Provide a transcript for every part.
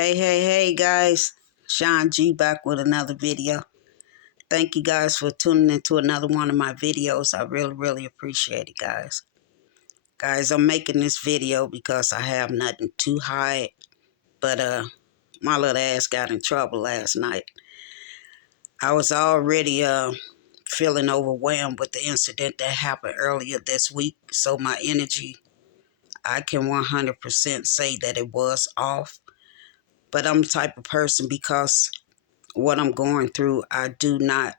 Hey guys, Sean G back with another video. Thank you guys for tuning into another one of my videos. I really appreciate it, guys. Guys, I'm making this video because I have nothing to hide, but my little ass got in trouble last night. I was already feeling overwhelmed with the incident that happened earlier this week, so my energy, I can 100% say that it was off. But I'm the type of person, because what I'm going through, I do not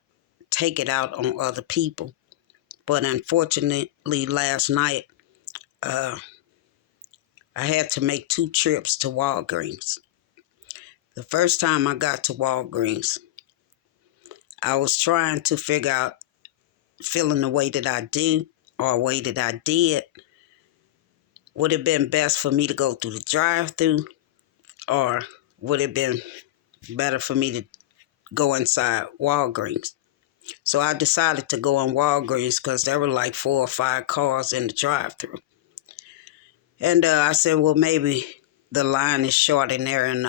take it out on other people. But unfortunately, last night, I had to make 2 trips to Walgreens. The first time I got to Walgreens, I was trying to figure out, feeling the way that I do, or the way that I did, would it have been best for me to go through the drive-thru, or would it have been better for me to go inside Walgreens? So I decided to go in Walgreens because there were like 4 or 5 cars in the drive-thru. And I said, well, maybe the line is short in there. And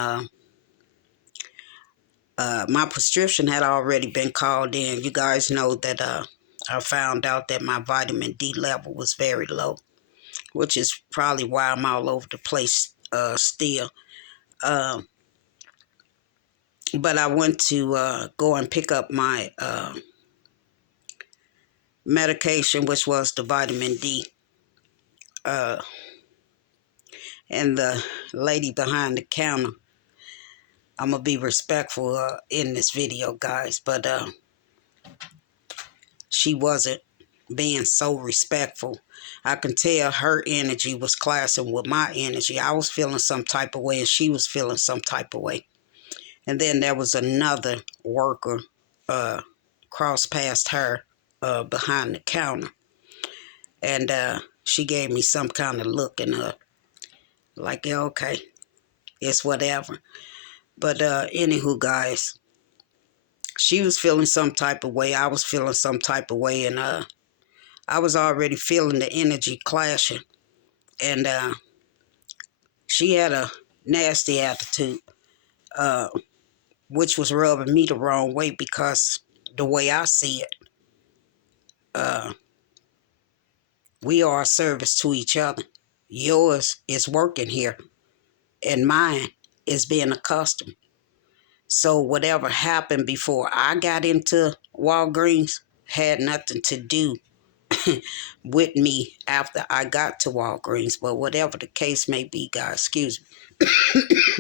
my prescription had already been called in. You guys know that I found out that my vitamin D level was very low, which is probably why I'm all over the place still. But I went to go and pick up my medication, which was the vitamin D. And the lady behind the counter, I'm going to be respectful in this video, guys, but she wasn't being so respectful. I can tell her energy was clashing with my energy. I was feeling some type of way, and she was feeling some type of way. And then there was another worker crossed past her behind the counter. And she gave me some kind of look, and like, yeah, okay, it's whatever. But anywho, guys, she was feeling some type of way. I was feeling some type of way, and I was already feeling the energy clashing. And she had a nasty attitude, which was rubbing me the wrong way, because the way I see it, we are a service to each other. Yours is working here, and mine is being a customer. So whatever happened before I got into Walgreens had nothing to do with me after I got to Walgreens. But whatever the case may be, guys, excuse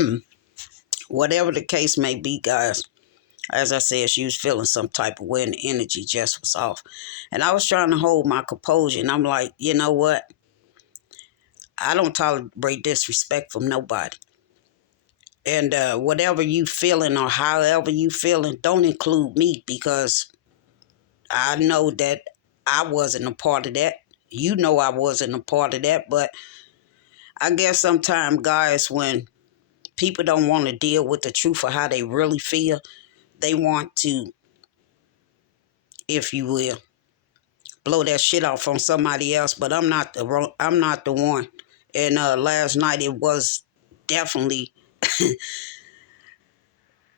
me. Whatever the case may be, guys, as I said, she was feeling some type of way, and the energy just was off. And I was trying to hold my composure, and I'm like, you know what? I don't tolerate disrespect from nobody. And whatever you feeling or however you feeling, don't include me, because I know that I wasn't a part of that. You know I wasn't a part of that. But I guess sometimes, guys, when people don't want to deal with the truth of how they really feel, they want to, if you will, blow that shit off on somebody else. But I'm not the one. And last night, it was definitely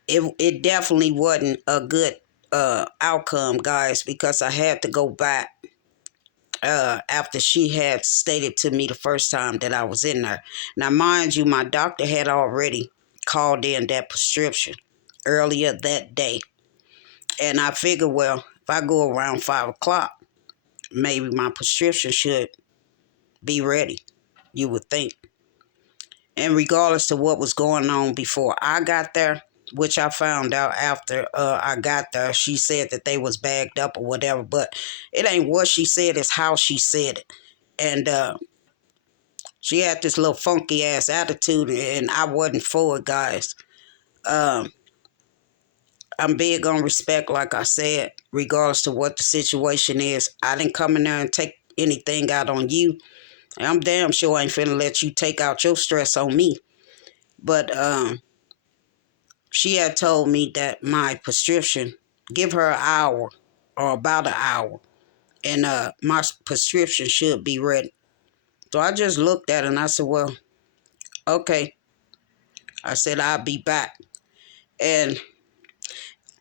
it definitely wasn't a good outcome, guys, because I had to go back after she had stated to me the first time that I was in there. Now, mind you, my doctor had already called in that prescription earlier that day. And I figured, well, if I go around 5 o'clock, maybe my prescription should be ready, you would think. And regardless of what was going on before I got there, which I found out after I got there, she said that they was bagged up or whatever. But it ain't what she said, it's how she said it. And she had this little funky ass attitude, and I wasn't for it, guys. I'm big on respect, like I said, regardless of what the situation is. I didn't come in there and take anything out on you. And I'm damn sure I ain't finna let you take out your stress on me. But she had told me that my prescription, give her an hour or about an hour, and my prescription should be ready. So I just looked at it and I said, well, okay. I said, I'll be back. And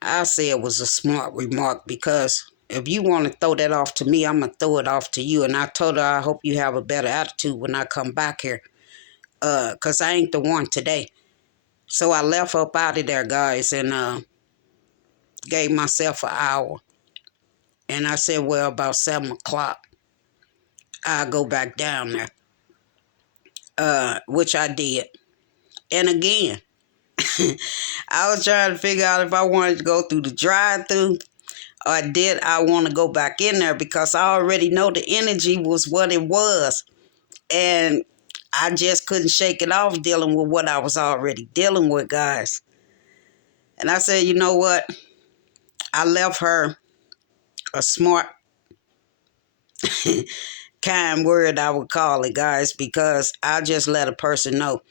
I say it was a smart remark because if you want to throw that off to me, I'm going to throw it off to you. And I told her, I hope you have a better attitude when I come back here. Because I ain't the one today. So I left up out of there, guys, and gave myself an hour. And I said, well, about 7 o'clock, I'll go back down there, which I did. And again, I was trying to figure out if I wanted to go through the drive-thru or did I want to go back in there because I already know the energy was what it was. And I just couldn't shake it off dealing with what I was already dealing with, guys. And I said, you know what? I left her a smart, kind word, I would call it, guys, because I just let a person know,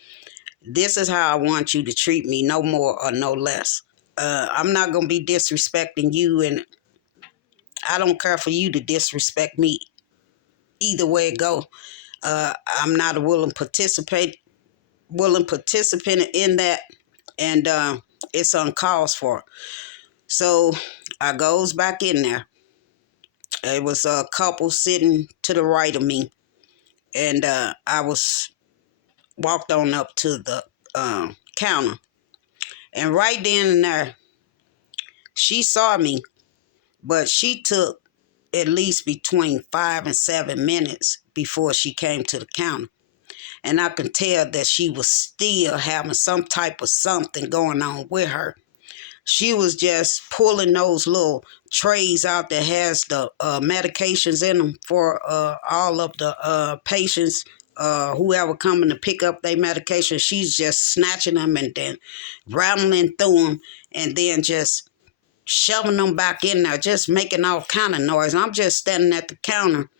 this is how I want you to treat me, no more or no less. I'm not going to be disrespecting you, and I don't care for you to disrespect me. Either way it go, I'm not a willing participant in that, and it's uncalled for. So I goes back in there. It was a couple sitting to the right of me, and I was walked on up to the counter, and right then and there, she saw me, but she took at least between 5 and 7 minutes before she came to the counter. And I can tell that she was still having some type of something going on with her. She was just pulling those little trays out that has the medications in them for all of the patients, whoever coming to pick up their medication. She's just snatching them and then rattling through them and then just shoving them back in there, just making all kind of noise. I'm just standing at the counter,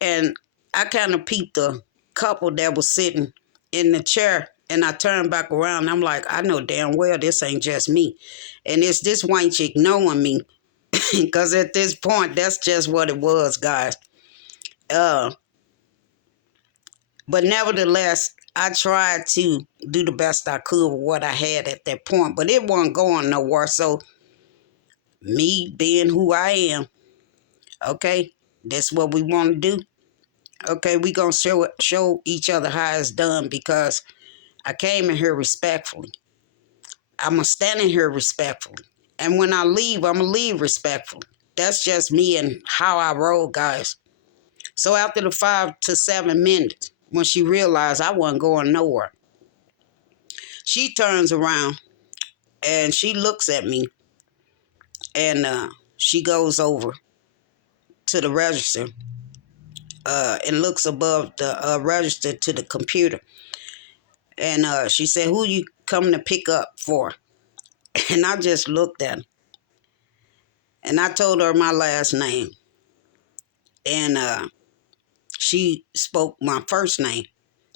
and I kind of peeped the couple that was sitting in the chair, and I turned back around, and I'm like, I know damn well this ain't just me. And it's this white chick knowing me, because at this point, that's just what it was, guys. But nevertheless, I tried to do the best I could with what I had at that point, but it wasn't going nowhere. So me being who I am, okay, that's what we want to do. Okay, we gonna show each other how it's done because I came in here respectfully. I'm gonna stand in here respectfully, and when I leave, I'm gonna leave respectfully. That's just me and how I roll, guys. So after the 5 to 7 minutes, when she realized I wasn't going nowhere, she turns around and she looks at me, and she goes over to the register and looks above the register to the computer. And she said, who you coming to pick up for? And I just looked at her. And I told her my last name. And she spoke my first name,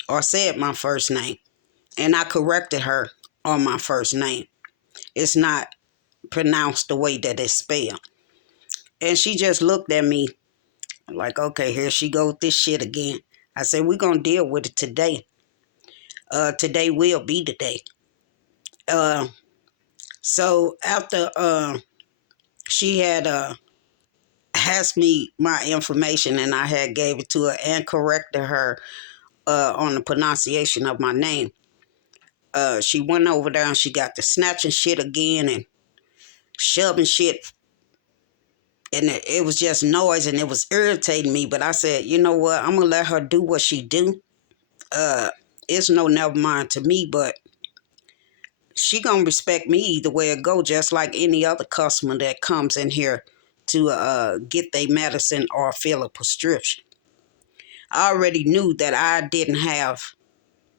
or said my first name. And I corrected her on my first name. It's not pronounced the way that it's spelled. And she just looked at me like, okay, here she goes, this shit again. I said, we're going to deal with it today. Today will be the day. So after she had asked me my information, and I had gave it to her and corrected her on the pronunciation of my name, she went over there and she got to snatching shit again and shoving shit. And it was just noise, and it was irritating me. But I said, you know what? I'm going to let her do what she do. It's no never mind to me, but she going to respect me either way it go, just like any other customer that comes in here to get their medicine or fill a prescription. I already knew that I didn't have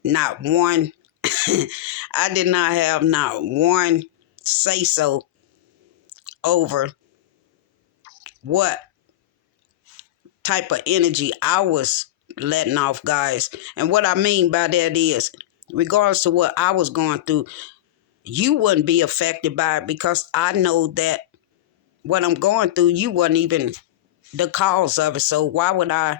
not one, I did not have not one say-so over what type of energy I was letting off, guys. And what I mean by that is, regardless to what I was going through, you wouldn't be affected by it because I know that what I'm going through, you wasn't even the cause of it. So why would I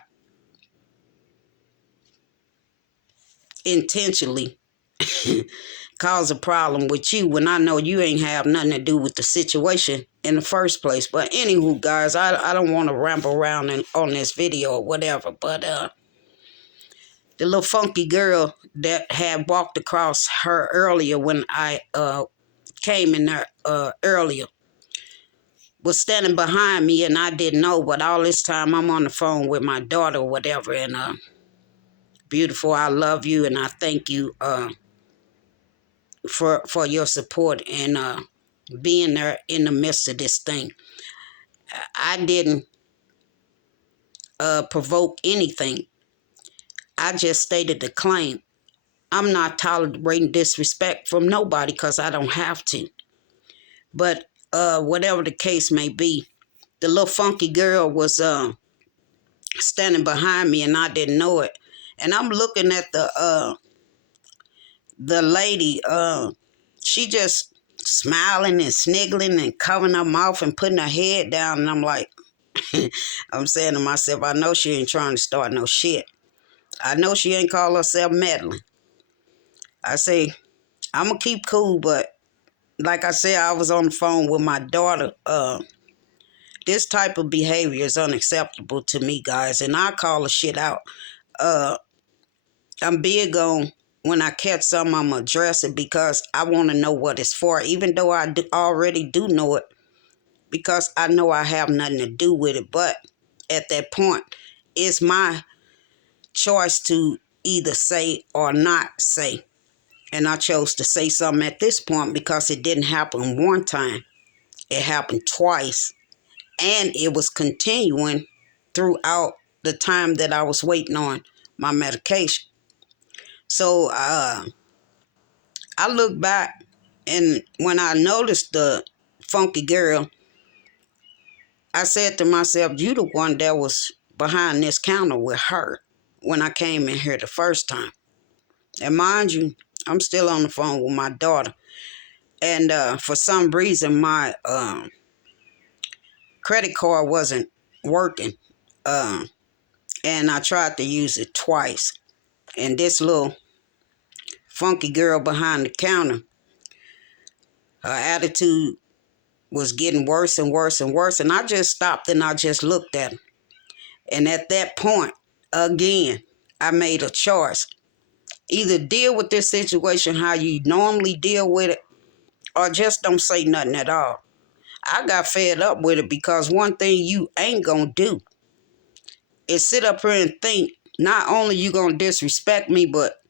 intentionally cause a problem with you when I know you ain't have nothing to do with the situation in the first place. But anywho, guys, I don't want to ramble around on this video or whatever, but the little funky girl that had walked across her earlier when I came in there earlier was standing behind me, and I didn't know, but all this time I'm on the phone with my daughter or whatever, and beautiful, I love you, and I thank you for your support and being there in the midst of this thing. I didn't provoke anything. I just stated the claim. I'm not tolerating disrespect from nobody because I don't have to. But whatever the case may be, the little funky girl was standing behind me and I didn't know it. And I'm looking at the lady, she just smiling and sniggling and covering her mouth and putting her head down. And I'm like, I'm saying to myself, I know she ain't trying to start no shit. I know she ain't call herself meddling. I say, I'm going to keep cool, but like I said, I was on the phone with my daughter. This type of behavior is unacceptable to me, guys, and I call the shit out. I'm big on when I catch something, I'm going to address it because I want to know what it's for, even though I already do know it, because I know I have nothing to do with it. But at that point, it's my choice to either say or not say. And I chose to say something at this point because it didn't happen one time. It happened twice. And it was continuing throughout the time that I was waiting on my medication. So I look back, and when I noticed the funky girl, I said to myself, you the one that was behind this counter with her when I came in here the first time. And mind you, I'm still on the phone with my daughter. And for some reason, my credit card wasn't working. And I tried to use it twice. And this little funky girl behind the counter, her attitude was getting worse and worse and worse. And I just stopped and I just looked at her. And at that point, again, I made a choice. Either deal with this situation how you normally deal with it, or just don't say nothing at all. I got fed up with it because one thing you ain't gonna do is sit up here and think not only you gonna disrespect me, but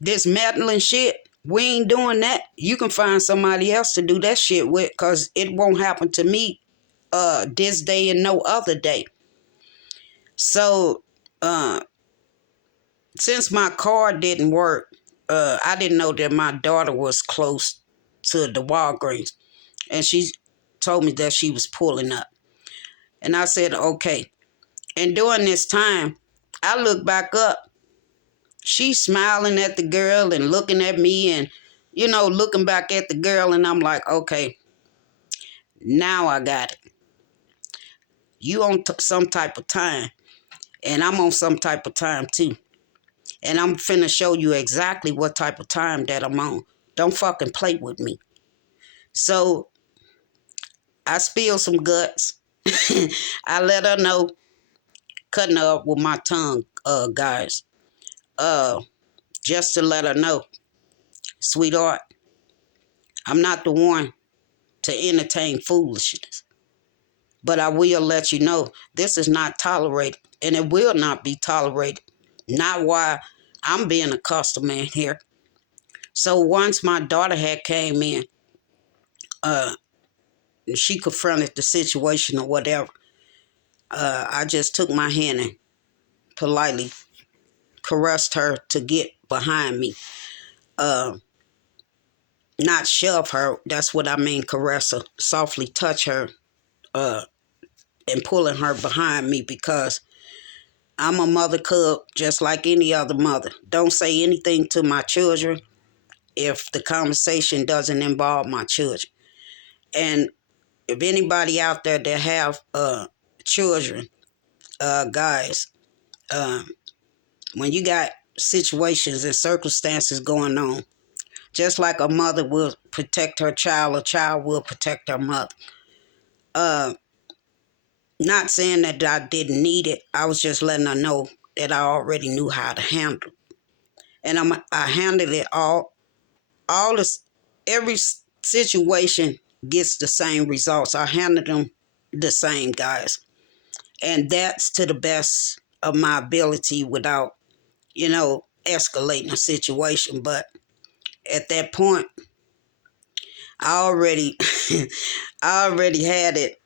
this meddling shit, we ain't doing that. You can find somebody else to do that shit with, because it won't happen to me this day and no other day. So since my car didn't work, I didn't know that my daughter was close to the Walgreens, and she told me that she was pulling up. And I said, okay. And during this time, I looked back up. She's smiling at the girl and looking at me and, looking back at the girl. And I'm like, okay, now I got it. You on some type of time, and I'm on some type of time too. And I'm finna show you exactly what type of time that I'm on. Don't fucking play with me. So I spilled some guts. I let her know, cutting her up with my tongue, guys. Just to let her know, sweetheart, I'm not the one to entertain foolishness. But I will let you know this is not tolerated, and it will not be tolerated. Not while I'm being a customer in here. So once my daughter had came in, she confronted the situation or whatever. I just took my hand and politely caressed her to get behind me. Not shove her, that's what I mean, caress her. Softly touch her and pulling her behind me, because I'm a mother cub just like any other mother. Don't say anything to my children if the conversation doesn't involve my children. And if anybody out there that have children, guys, when you got situations and circumstances going on. Just like a mother will protect her child, a child will protect her mother. Not saying that I didn't need it. I was just letting her know that I already knew how to handle it. And I handled it all this, every situation gets the same results. I handled them the same, guys. And that's to the best of my ability without, escalating a situation. But at that point, I already I already had it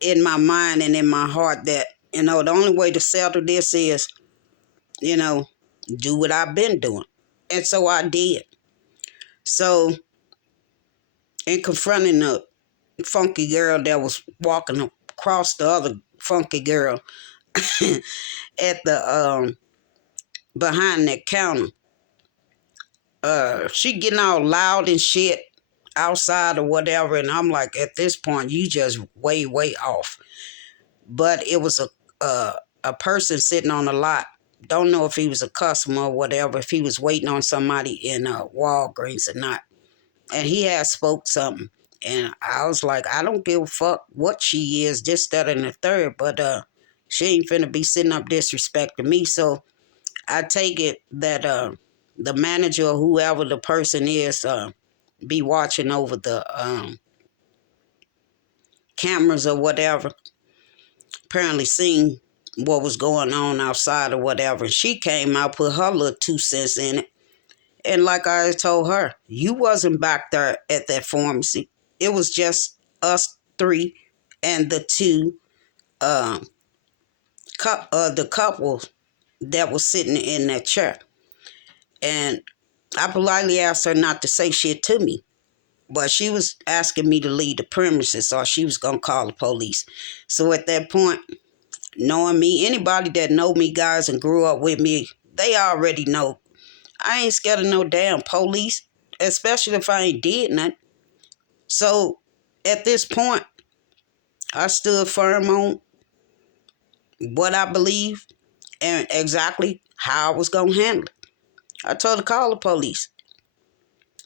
in my mind and in my heart that, the only way to settle this is, do what I've been doing. And so I did. So in confronting the funky girl that was walking across the other funky girl at the behind that counter, she getting all loud and shit outside or whatever, and I'm like, at this point, you just way off. But it was a person sitting on the lot. Don't know if he was a customer or whatever, if he was waiting on somebody in Walgreens or not. And he had spoke something. And I was like, I don't give a fuck what she is, this, that, and the third, but she ain't finna be sitting up disrespecting me. So I take it that the manager or whoever the person is be watching over the cameras or whatever, apparently seen what was going on outside or whatever. And she came out, put her little 2 cents in it. And like I told her, you wasn't back there at that pharmacy. It was just us 3 and the 2 the couples that was sitting in that chair. And I politely asked her not to say shit to me. But she was asking me to leave the premises or she was going to call the police. So at that point, knowing me, anybody that know me, guys, and grew up with me, they already know I ain't scared of no damn police, especially if I ain't did nothing. So at this point, I stood firm on what I believed and exactly how I was going to handle it. I told her to call the police.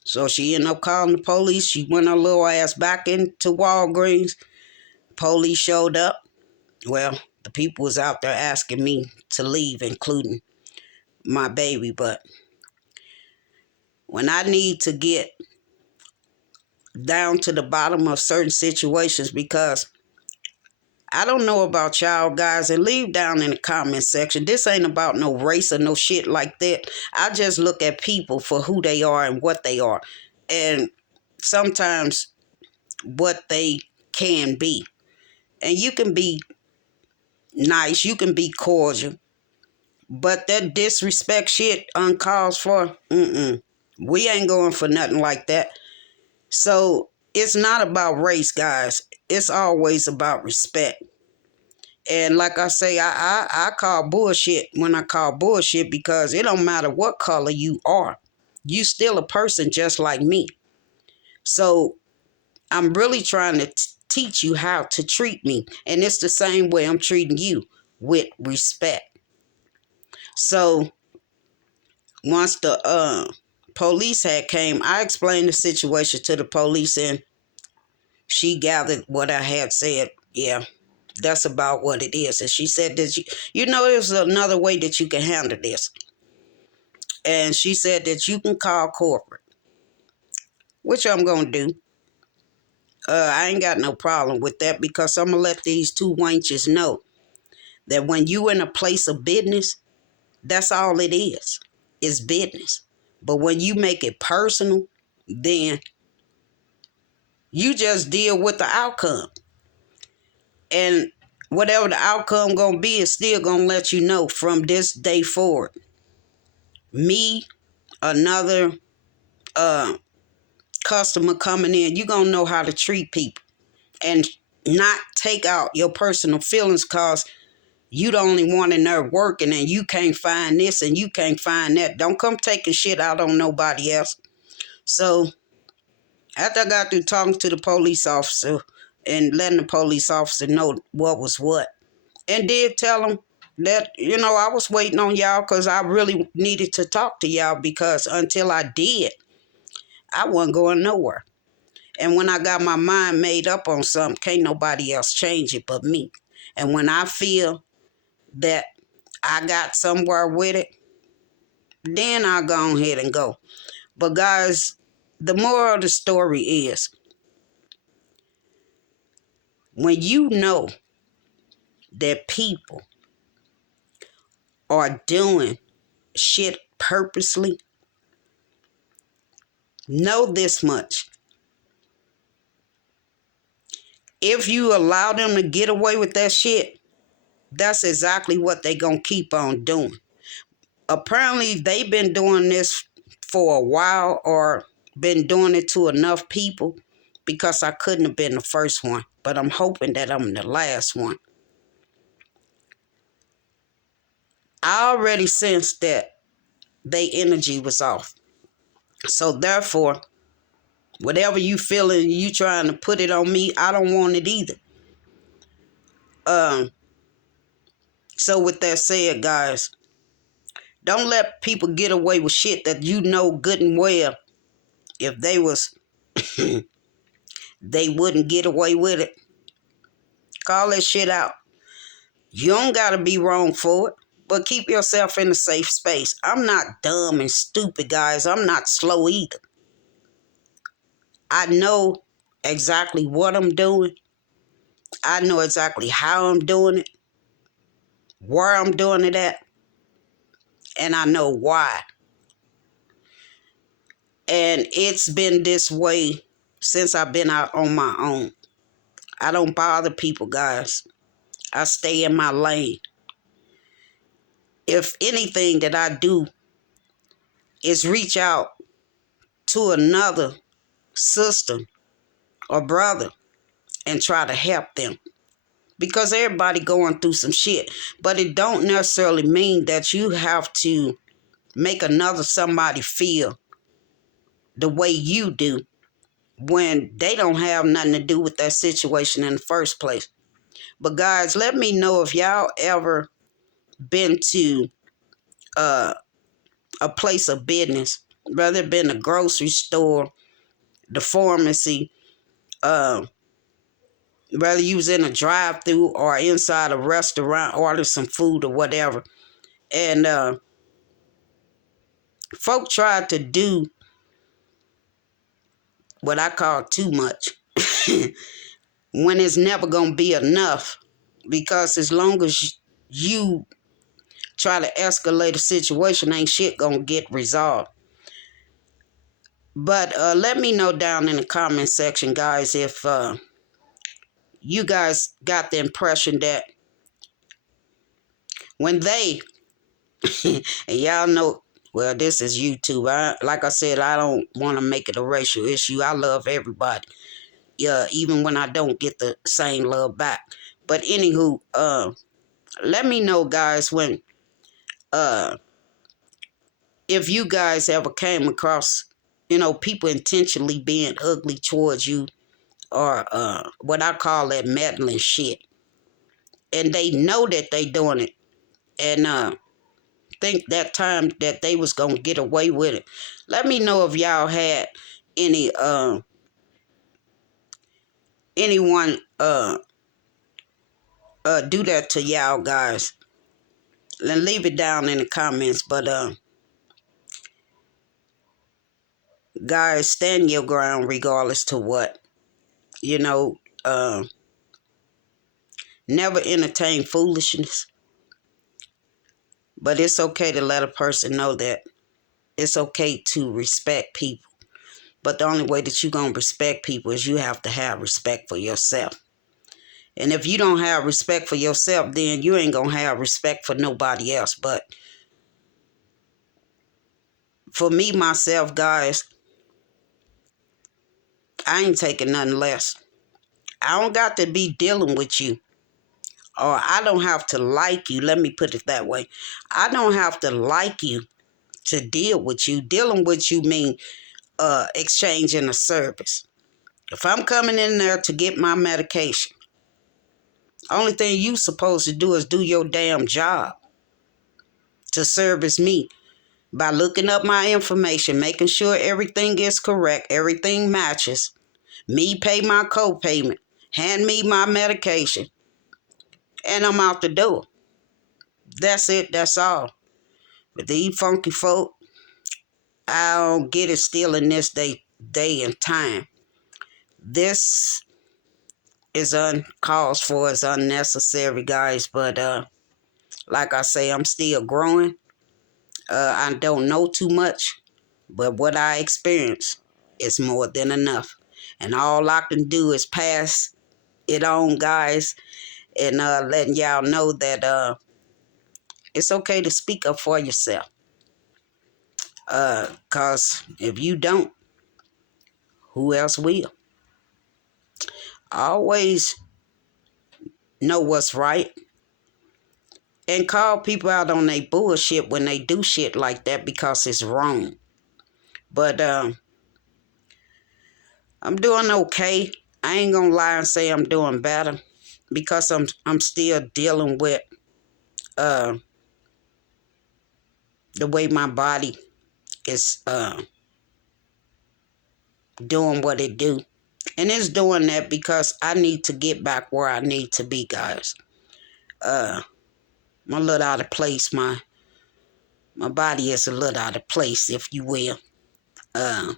So she ended up calling the police. She went her little ass back into Walgreens. Police showed up. Well, the people was out there asking me to leave, including my baby. But when I need to get down to the bottom of certain situations, because I don't know about y'all guys, and leave down in the comment section. This ain't about no race or no shit like that. I just look at people for who they are and what they are. And sometimes what they can be. And you can be nice, you can be cordial, but that disrespect shit uncalls for, we ain't going for nothing like that. So it's not about race, guys. It's always about respect. And like I say, I call bullshit when I call bullshit, because it don't matter what color you are. You still a person just like me. So I'm really trying to teach you how to treat me. And it's the same way I'm treating you, with respect. So once the police had came, I explained the situation to the police, and she gathered what I had said. Yeah, that's about what it is. And she said that, there's another way that you can handle this. And she said that you can call corporate, which I'm going to do. I ain't got no problem with that, because I'm going to let these 2 wenches know that when you in a place of business, that's all it is business. But when you make it personal, then you just deal with the outcome. And whatever the outcome going to be is still going to let you know from this day forward. Me, another customer coming in, you're going to know how to treat people. And not take out your personal feelings because you the only one in there working and you can't find this and you can't find that. Don't come taking shit out on nobody else. So after I got through talking to the police officer and letting the police officer know what was what, and did tell him that, I was waiting on y'all because I really needed to talk to y'all, because until I did, I wasn't going nowhere. And when I got my mind made up on something, can't nobody else change it but me. And when I feel that I got somewhere with it, then I'll go ahead and go. But guys, the moral of the story is, when you know that people are doing shit purposely, know this much. If you allow them to get away with that shit, that's exactly what they gonna keep on doing. Apparently, they've been doing this for a while, or been doing it to enough people, because I couldn't have been the first one. But I'm hoping that I'm the last one. I already sensed that their energy was off. So therefore, whatever you feeling, you trying to put it on me, I don't want it either. So with that said, guys, don't let people get away with shit that you know good and well, if they was, they wouldn't get away with it. Call that shit out. You don't gotta be wrong for it, but keep yourself in a safe space. I'm not dumb and stupid, guys. I'm not slow either. I know exactly what I'm doing. I know exactly how I'm doing it, where I'm doing it at, and I know why. And it's been this way since I've been out on my own. I don't bother people, guys. I stay in my lane. If anything that I do is reach out to another sister or brother and try to help them, because everybody going through some shit, but it don't necessarily mean that you have to make another somebody feel the way you do when they don't have nothing to do with that situation in the first place. But guys, let me know if y'all ever been to a place of business, whether it been a grocery store, the pharmacy, uh, whether you was in a drive-through or inside a restaurant, order some food or whatever, and folk tried to do what I call too much when it's never gonna be enough, because as long as you try to escalate a situation, ain't shit gonna get resolved. But let me know down in the comment section, guys, if you guys got the impression that when they, and y'all know, well, this is YouTube. Like I said, I don't want to make it a racial issue. I love everybody. Yeah, even when I don't get the same love back. But anywho, let me know, guys, when if you guys ever came across, people intentionally being ugly towards you, or what I call that meddling shit, and they know that they doing it, and think that time that they was gonna get away with it. Let me know if y'all had any anyone do that to y'all, guys. And leave it down in the comments. But guys, stand your ground regardless to what. You know, never entertain foolishness. But it's okay to let a person know that it's okay to respect people. But the only way that you're going to respect people is you have to have respect for yourself. And if you don't have respect for yourself, then you ain't going to have respect for nobody else. But for me, myself, guys, I ain't taking nothing less. I don't got to be dealing with you. Or I don't have to like you. Let me put it that way. I don't have to like you to deal with you. Dealing with you mean exchanging a service. If I'm coming in there to get my medication Only thing you supposed to do is do your damn job to service me by looking up my information, making sure everything is correct, everything matches. Me pay my co-payment, hand me my medication, and I'm out the door. That's it, that's all. But these funky folk, I don't get it still in this day and time. This is uncalled for, it's unnecessary, guys, but like I say, I'm still growing. I don't know too much, but what I experience is more than enough. And all I can do is pass it on, guys, and letting y'all know that it's okay to speak up for yourself. Because if you don't, who else will? Always know what's right and call people out on their bullshit when they do shit like that because it's wrong. But I'm doing okay. I ain't gonna lie and say I'm doing better because I'm still dealing with the way my body is doing what it do. And it's doing that because I need to get back where I need to be, guys. I'm a little out of place. My body is a little out of place, if you will. I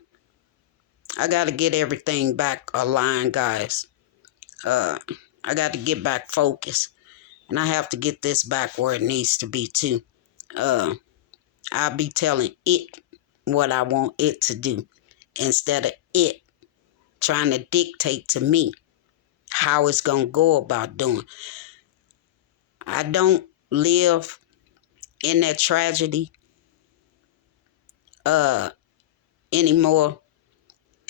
got to get everything back aligned, guys. I got to get back focused. And I have to get this back where it needs to be, too. I'll be telling it what I want it to do instead of it trying to dictate to me how it's going to go about doing. I don't live in that tragedy anymore.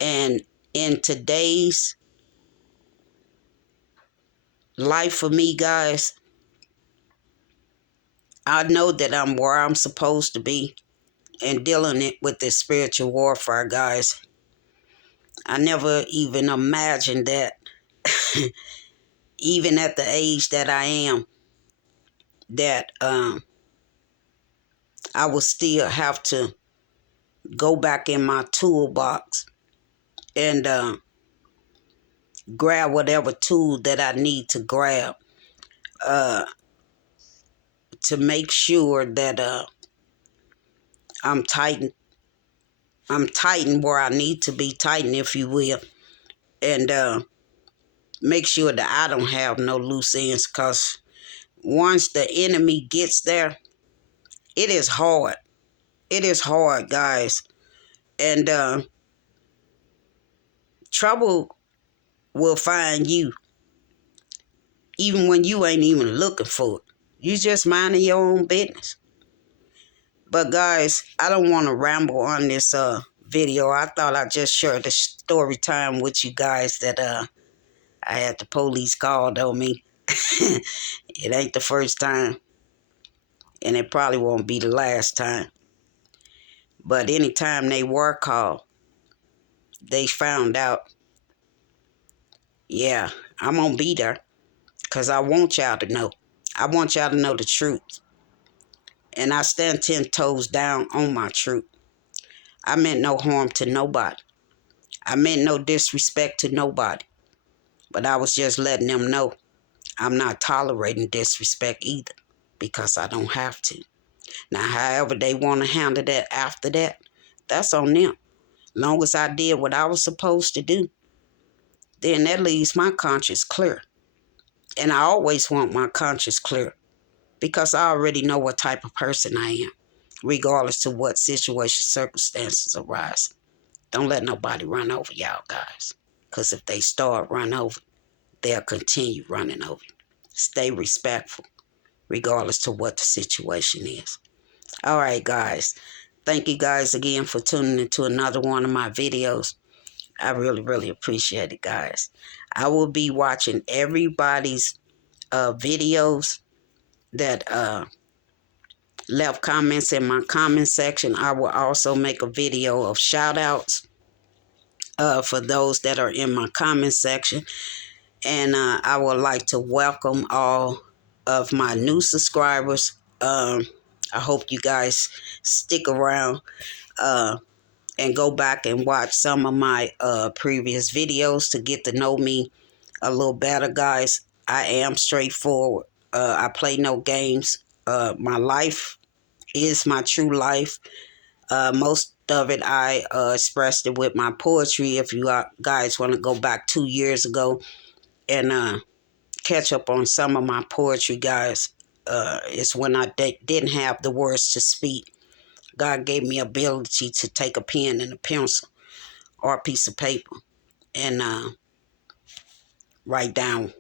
And in today's life for me, guys, I know that I'm where I'm supposed to be and dealing it with this spiritual warfare, guys. I never even imagined that, even at the age that I am, that I would still have to go back in my toolbox and grab whatever tool that I need to grab to make sure that I'm tightened where I need to be tightened, if you will, and make sure that I don't have no loose ends, because once the enemy gets there, it is hard. It is hard, guys. And trouble will find you even when you ain't even looking for it. You just minding your own business. But guys, I don't want to ramble on this video. I thought I'd just share the story time with you guys that I had the police called on me. It ain't the first time, and it probably won't be the last time. But anytime they were called, they found out, yeah, I'm going to be there because I want y'all to know. I want y'all to know the truth. And I stand 10 toes down on my truth. I meant no harm to nobody. I meant no disrespect to nobody. But I was just letting them know I'm not tolerating disrespect either, because I don't have to. Now, however they want to handle that after that, that's on them. Long as I did what I was supposed to do, then that leaves my conscience clear. And I always want my conscience clear because I already know what type of person I am, regardless to what situation, circumstances arise. Don't let nobody run over y'all, guys. Because if they start run over, they'll continue running over you. Stay respectful, regardless to what the situation is. All right, guys. Thank you guys again for tuning into another one of my videos. I really, really appreciate it, guys. I will be watching everybody's videos that left comments in my comment section. I will also make a video of shout outs for those that are in my comment section. And I would like to welcome all of my new subscribers. I hope you guys stick around and go back and watch some of my previous videos to get to know me a little better, guys. I am straightforward. I play no games. My life is my true life. Most of it I expressed it with my poetry. If you guys want to go back 2 years ago and catch up on some of my poetry, guys, it's when I didn't have the words to speak. God gave me ability to take a pen and a pencil or a piece of paper and write down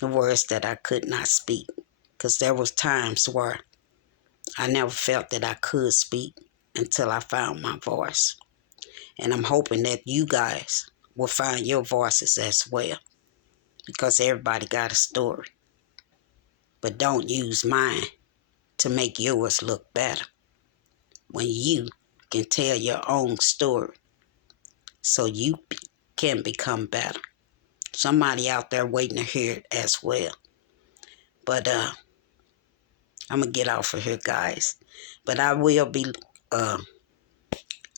the words that I could not speak. Because there was times where I never felt that I could speak until I found my voice. And I'm hoping that you guys will find your voices as well. Because everybody got a story. But don't use mine to make yours look better. When you can tell your own story so you can become better. Somebody out there waiting to hear it as well. But I'm going to get off of here, guys. But I will be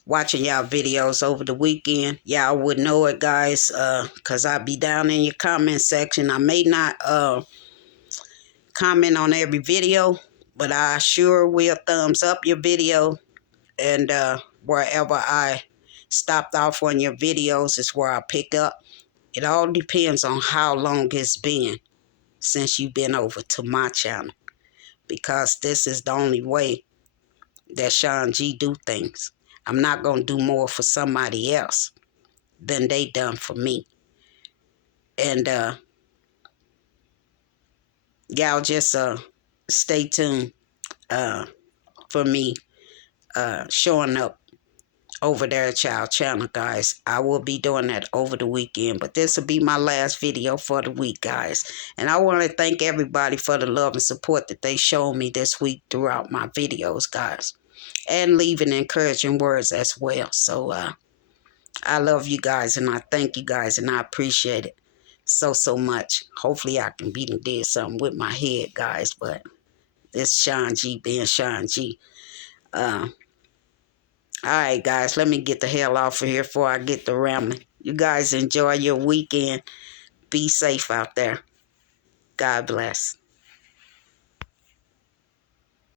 watching y'all videos over the weekend. Y'all would know it, guys, because I'll be down in your comment section. I may not comment on every video, but I sure will thumbs up your video. And wherever I stopped off on your videos is where I pick up. It all depends on how long it's been since you've been over to my channel. Because this is the only way that Sean G do things. I'm not going to do more for somebody else than they done for me. And y'all just stay tuned for me showing up over there at y'all channel, guys. I will be doing that over the weekend, but this will be my last video for the week, guys. And I want to thank everybody for the love and support that they showed me this week throughout my videos, guys, and leaving encouraging words as well. So I love you guys, and I thank you guys, and I appreciate it so much. Hopefully I can be did something with my head, guys, but this Sean G being Sean G. All right, guys, let me get the hell off of here before I get to rambling. You guys enjoy your weekend. Be safe out there. God bless.